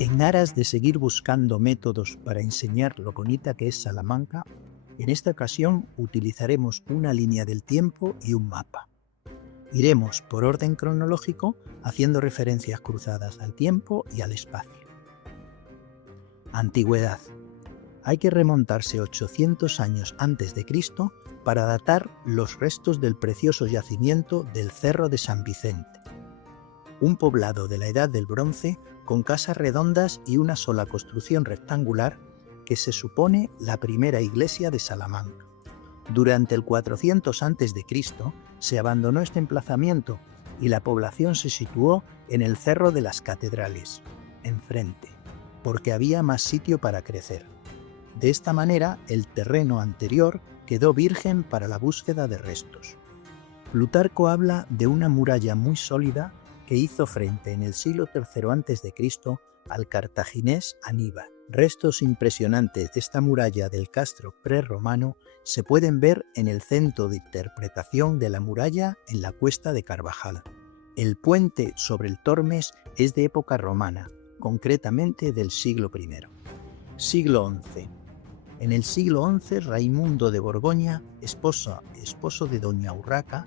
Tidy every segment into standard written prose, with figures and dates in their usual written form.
En aras de seguir buscando métodos para enseñar lo bonita que es Salamanca, en esta ocasión utilizaremos una línea del tiempo y un mapa. Iremos por orden cronológico haciendo referencias cruzadas al tiempo y al espacio. Antigüedad. Hay que remontarse 800 años antes de Cristo para datar los restos del precioso yacimiento del Cerro de San Vicente, un poblado de la Edad del Bronce con casas redondas y una sola construcción rectangular que se supone la primera iglesia de Salamanca. Durante el 400 a.C. se abandonó este emplazamiento y la población se situó en el Cerro de las Catedrales, enfrente, porque había más sitio para crecer. De esta manera, el terreno anterior quedó virgen para la búsqueda de restos. Plutarco habla de una muralla muy sólida que hizo frente en el siglo III a.C. al cartaginés Aníbal. Restos impresionantes de esta muralla del castro prerromano se pueden ver en el centro de interpretación de la muralla en la Cuesta de Carvajal. El puente sobre el Tormes es de época romana, concretamente del siglo I. Siglo XI. En el siglo XI, Raimundo de Borgoña, esposo de doña Urraca,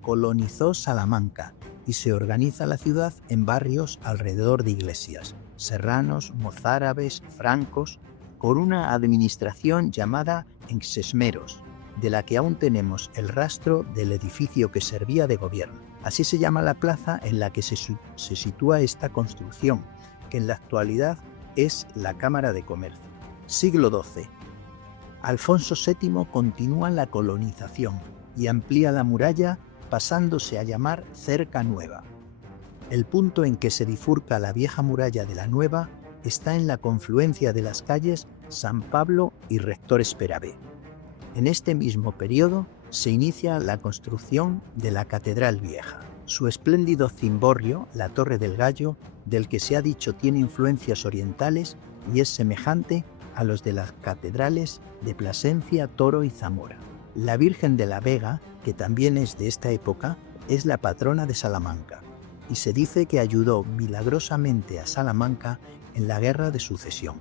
colonizó Salamanca y se organiza la ciudad en barrios alrededor de iglesias, serranos, mozárabes, francos, con una administración llamada Exesmeros, de la que aún tenemos el rastro del edificio que servía de gobierno. Así se llama la plaza en la que se sitúa esta construcción, que en la actualidad es la Cámara de Comercio. Siglo XII. Alfonso VII continúa la colonización y amplía la muralla pasándose a llamar Cerca Nueva. El punto en que se bifurca la vieja muralla de la nueva está en la confluencia de las calles San Pablo y Rector Esperavé. En este mismo periodo se inicia la construcción de la Catedral Vieja. Su espléndido cimborrio, la Torre del Gallo, del que se ha dicho tiene influencias orientales y es semejante a los de las catedrales de Plasencia, Toro y Zamora. La Virgen de la Vega, que también es de esta época, es la patrona de Salamanca y se dice que ayudó milagrosamente a Salamanca en la Guerra de Sucesión.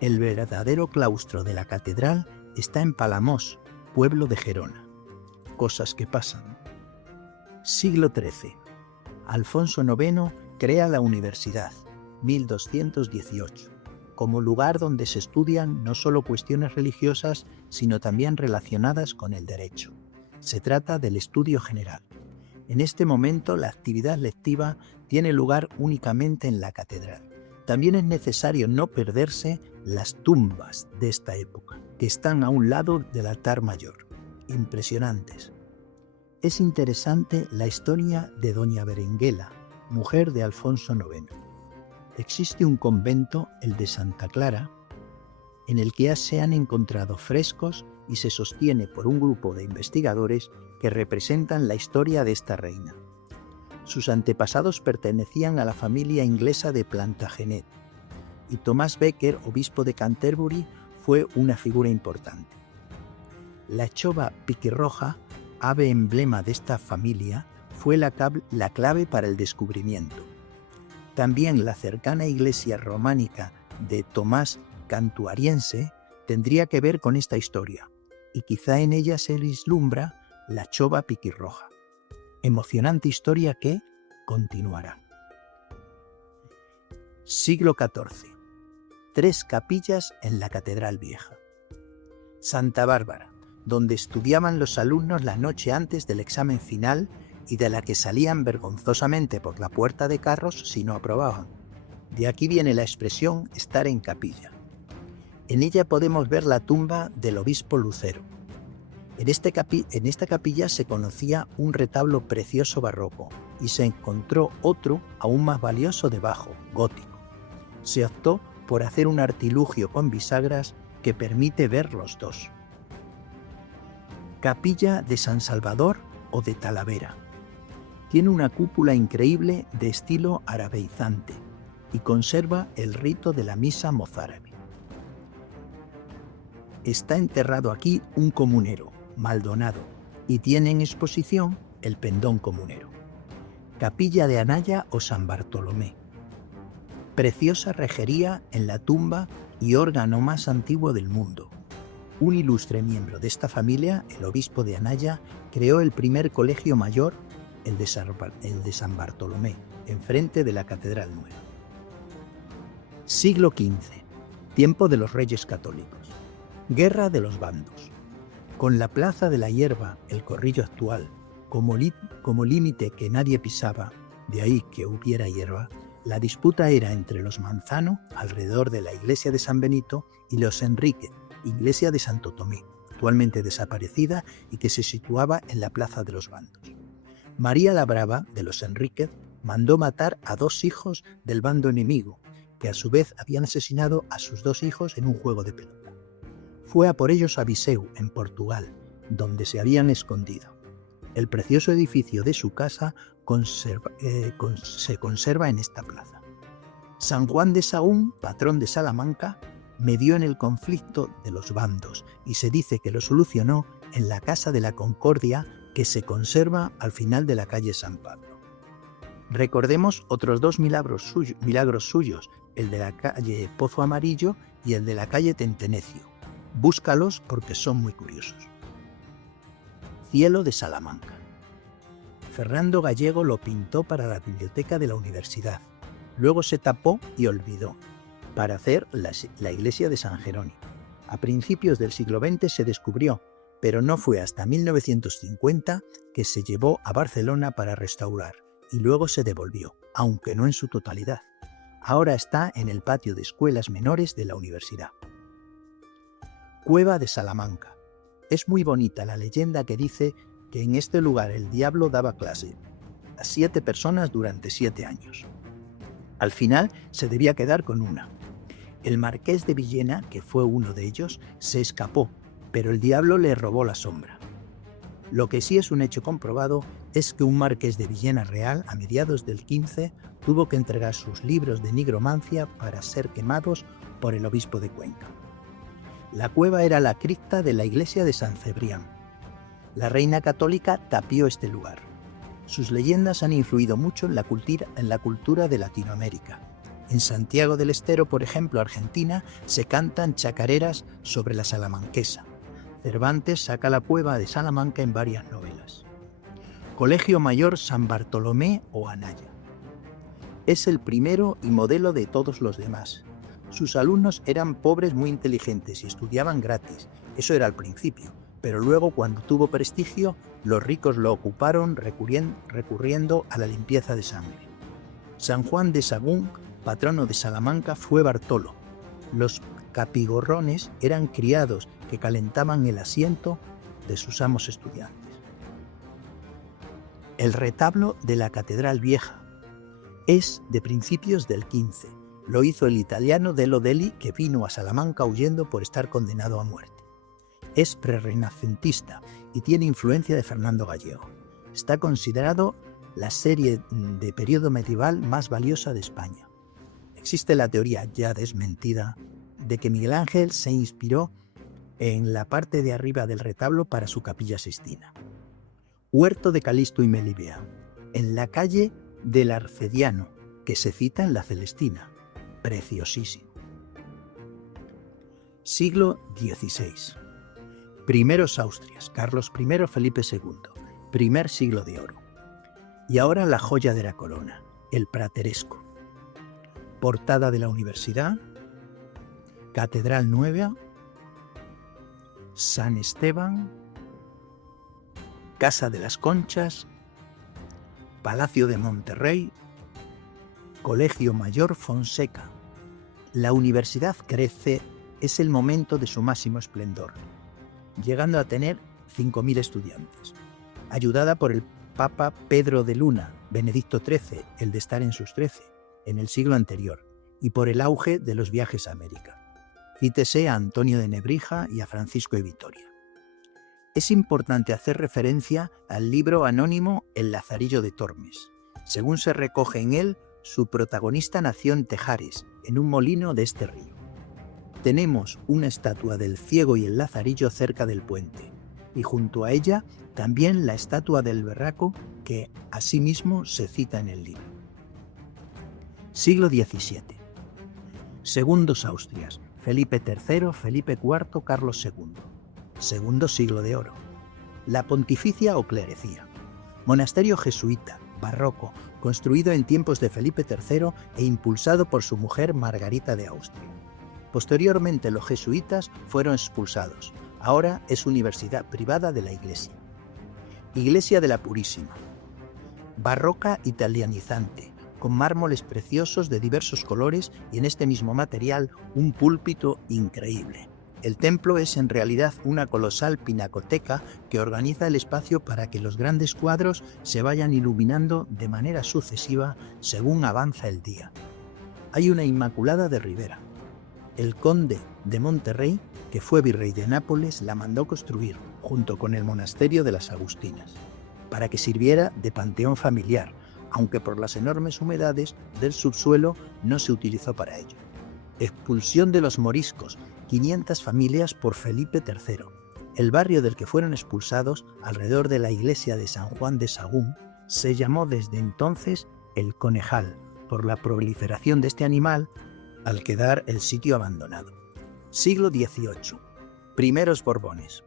El verdadero claustro de la catedral está en Palamós, pueblo de Gerona. Cosas que pasan. Siglo XIII. Alfonso IX crea la universidad, 1218. Como lugar donde se estudian no solo cuestiones religiosas, sino también relacionadas con el derecho. Se trata del estudio general. En este momento la actividad lectiva tiene lugar únicamente en la catedral. También es necesario no perderse las tumbas de esta época, que están a un lado del altar mayor. Impresionantes. Es interesante la historia de doña Berenguela, mujer de Alfonso IX. Existe un convento, el de Santa Clara, en el que se han encontrado frescos y se sostiene por un grupo de investigadores que representan la historia de esta reina. Sus antepasados pertenecían a la familia inglesa de Plantagenet y Tomás Becket, obispo de Canterbury, fue una figura importante. La chova piquirroja, ave emblema de esta familia, fue la clave para el descubrimiento. También la cercana iglesia románica de Tomás Cantuariense tendría que ver con esta historia, y quizá en ella se vislumbra la chova piquirroja. Emocionante historia que continuará. Siglo XIV. 3 capillas en la Catedral Vieja. Santa Bárbara, donde estudiaban los alumnos la noche antes del examen final y de la que salían vergonzosamente por la puerta de carros si no aprobaban. De aquí viene la expresión estar en capilla. En ella podemos ver la tumba del obispo Lucero. En esta capilla se conocía un retablo precioso barroco y se encontró otro aún más valioso debajo, gótico. Se optó por hacer un artilugio con bisagras que permite ver los dos. Capilla de San Salvador o de Talavera. Tiene una cúpula increíble de estilo arabeizante y conserva el rito de la misa mozárabe. Está enterrado aquí un comunero, Maldonado, y tiene en exposición el pendón comunero. Capilla de Anaya o San Bartolomé. Preciosa rejería en la tumba y órgano más antiguo del mundo. Un ilustre miembro de esta familia, el obispo de Anaya, creó el primer colegio mayor, el de San Bartolomé, enfrente de la Catedral Nueva. Siglo XV. Tiempo de los Reyes Católicos. Guerra de los bandos. Con la Plaza de la Hierba, el Corrillo actual, como límite que nadie pisaba, de ahí que hubiera hierba, la disputa era entre los Manzano, alrededor de la iglesia de San Benito, y los Enrique, iglesia de Santo Tomé, actualmente desaparecida y que se situaba en la Plaza de los Bandos. María la Brava, de los Enríquez, mandó matar a 2 hijos del bando enemigo, que a su vez habían asesinado a sus 2 hijos en un juego de pelota. Fue a por ellos a Viseu, en Portugal, donde se habían escondido. El precioso edificio de su casa se conserva en esta plaza. San Juan de Sahagún, patrón de Salamanca, medió en el conflicto de los bandos y se dice que lo solucionó en la Casa de la Concordia, que se conserva al final de la calle San Pablo. Recordemos otros 2 milagros suyos, el de la calle Pozo Amarillo y el de la calle Tentenecio. Búscalos porque son muy curiosos. Cielo de Salamanca. Fernando Gallego lo pintó para la biblioteca de la universidad. Luego se tapó y olvidó, para hacer la iglesia de San Jerónimo. A principios del siglo XX se descubrió, pero no fue hasta 1950 que se llevó a Barcelona para restaurar y luego se devolvió, aunque no en su totalidad. Ahora está en el patio de escuelas menores de la universidad. Cueva de Salamanca. Es muy bonita la leyenda que dice que en este lugar el diablo daba clase a 7 personas durante 7 años. Al final se debía quedar con una. El marqués de Villena, que fue uno de ellos, se escapó, pero el diablo le robó la sombra. Lo que sí es un hecho comprobado es que un marqués de Villena real, a mediados del XV, tuvo que entregar sus libros de nigromancia para ser quemados por el obispo de Cuenca. La cueva era la cripta de la iglesia de San Cebrián. La reina católica tapió este lugar. Sus leyendas han influido mucho en la cultura de Latinoamérica. En Santiago del Estero, por ejemplo, Argentina, se cantan chacareras sobre la salamanquesa. Cervantes saca la cueva de Salamanca en varias novelas. Colegio Mayor San Bartolomé o Anaya. Es el primero y modelo de todos los demás. Sus alumnos eran pobres muy inteligentes y estudiaban gratis. Eso era al principio, pero luego, cuando tuvo prestigio, los ricos lo ocuparon recurriendo a la limpieza de sangre. San Juan de Sahagún, patrono de Salamanca, fue Bartolo. Los capigorrones eran criados que calentaban el asiento de sus amos estudiantes. El retablo de la Catedral Vieja es de principios del XV. Lo hizo el italiano Dello Delli, que vino a Salamanca huyendo por estar condenado a muerte. Es prerrenacentista y tiene influencia de Fernando Gallego. Está considerado la serie de periodo medieval más valiosa de España. Existe la teoría, ya desmentida, de que Miguel Ángel se inspiró en la parte de arriba del retablo para su Capilla Sixtina. Huerto de Calisto y Melibea, en la calle del Arcediano, que se cita en la Celestina. Preciosísimo. Siglo XVI. Primeros Austrias, Carlos I, Felipe II. Primer siglo de oro. Y ahora la joya de la corona, el Prateresco. Portada de la universidad, Catedral Nueva, San Esteban, Casa de las Conchas, Palacio de Monterrey, Colegio Mayor Fonseca. La universidad crece, es el momento de su máximo esplendor, llegando a tener 5.000 estudiantes, ayudada por el Papa Pedro de Luna, Benedicto XIII, el de estar en sus 13, en el siglo anterior, y por el auge de los viajes a América. Cítese a Antonio de Nebrija y a Francisco de Vitoria. Es importante hacer referencia al libro anónimo El Lazarillo de Tormes. Según se recoge en él, su protagonista nació en Tejares, en un molino de este río. Tenemos una estatua del ciego y el lazarillo cerca del puente, y junto a ella también la estatua del berraco, que asimismo se cita en el libro. Siglo XVII. Segundos Austrias, Felipe III, Felipe IV, Carlos II. Segundo siglo de oro. La pontificia o clerecía. Monasterio jesuita, barroco, construido en tiempos de Felipe III e impulsado por su mujer Margarita de Austria. Posteriormente los jesuitas fueron expulsados. Ahora es universidad privada de la Iglesia. Iglesia de la Purísima. Barroca italianizante, con mármoles preciosos de diversos colores y en este mismo material un púlpito increíble. El templo es en realidad una colosal pinacoteca que organiza el espacio para que los grandes cuadros se vayan iluminando de manera sucesiva según avanza el día. Hay una Inmaculada de Rivera. El conde de Monterrey, que fue virrey de Nápoles, la mandó construir junto con el monasterio de las Agustinas, para que sirviera de panteón familiar, aunque por las enormes humedades del subsuelo no se utilizó para ello. Expulsión de los moriscos, 500 familias por Felipe III. El barrio del que fueron expulsados, alrededor de la iglesia de San Juan de Sagún, se llamó desde entonces el Conejal, por la proliferación de este animal al quedar el sitio abandonado. Siglo XVIII. Primeros Borbones.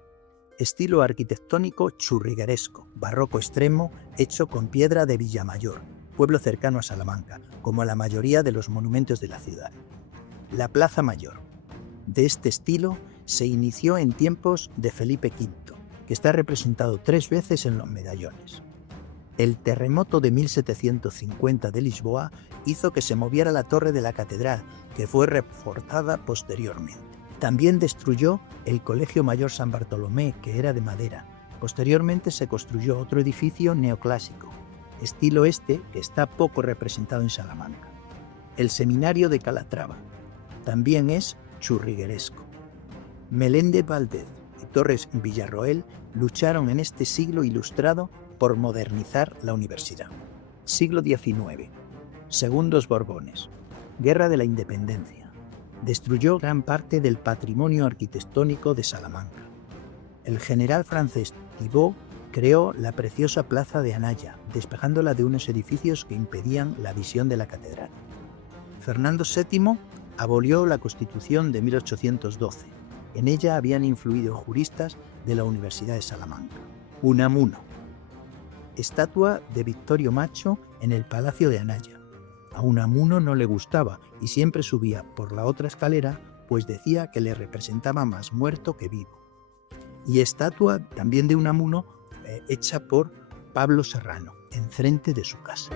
Estilo arquitectónico churrigueresco, barroco extremo, hecho con piedra de Villamayor, pueblo cercano a Salamanca, como la mayoría de los monumentos de la ciudad. La Plaza Mayor. De este estilo se inició en tiempos de Felipe V, que está representado 3 veces en los medallones. El terremoto de 1750 de Lisboa hizo que se moviera la torre de la catedral, que fue reforzada posteriormente. También destruyó el Colegio Mayor San Bartolomé, que era de madera. Posteriormente se construyó otro edificio neoclásico, estilo este que está poco representado en Salamanca. El Seminario de Calatrava también es churrigueresco. Meléndez Valdez y Torres Villarroel lucharon en este siglo ilustrado por modernizar la universidad. Siglo XIX. Segundos Borbones. Guerra de la Independencia. Destruyó gran parte del patrimonio arquitectónico de Salamanca. El general francés Thibaut creó la preciosa plaza de Anaya, despejándola de unos edificios que impedían la visión de la catedral. Fernando VII abolió la Constitución de 1812. En ella habían influido juristas de la Universidad de Salamanca. Unamuno. Estatua de Victorio Macho en el Palacio de Anaya. A Unamuno no le gustaba y siempre subía por la otra escalera, pues decía que le representaba más muerto que vivo. Y estatua también de Unamuno hecha por Pablo Serrano, enfrente de su casa.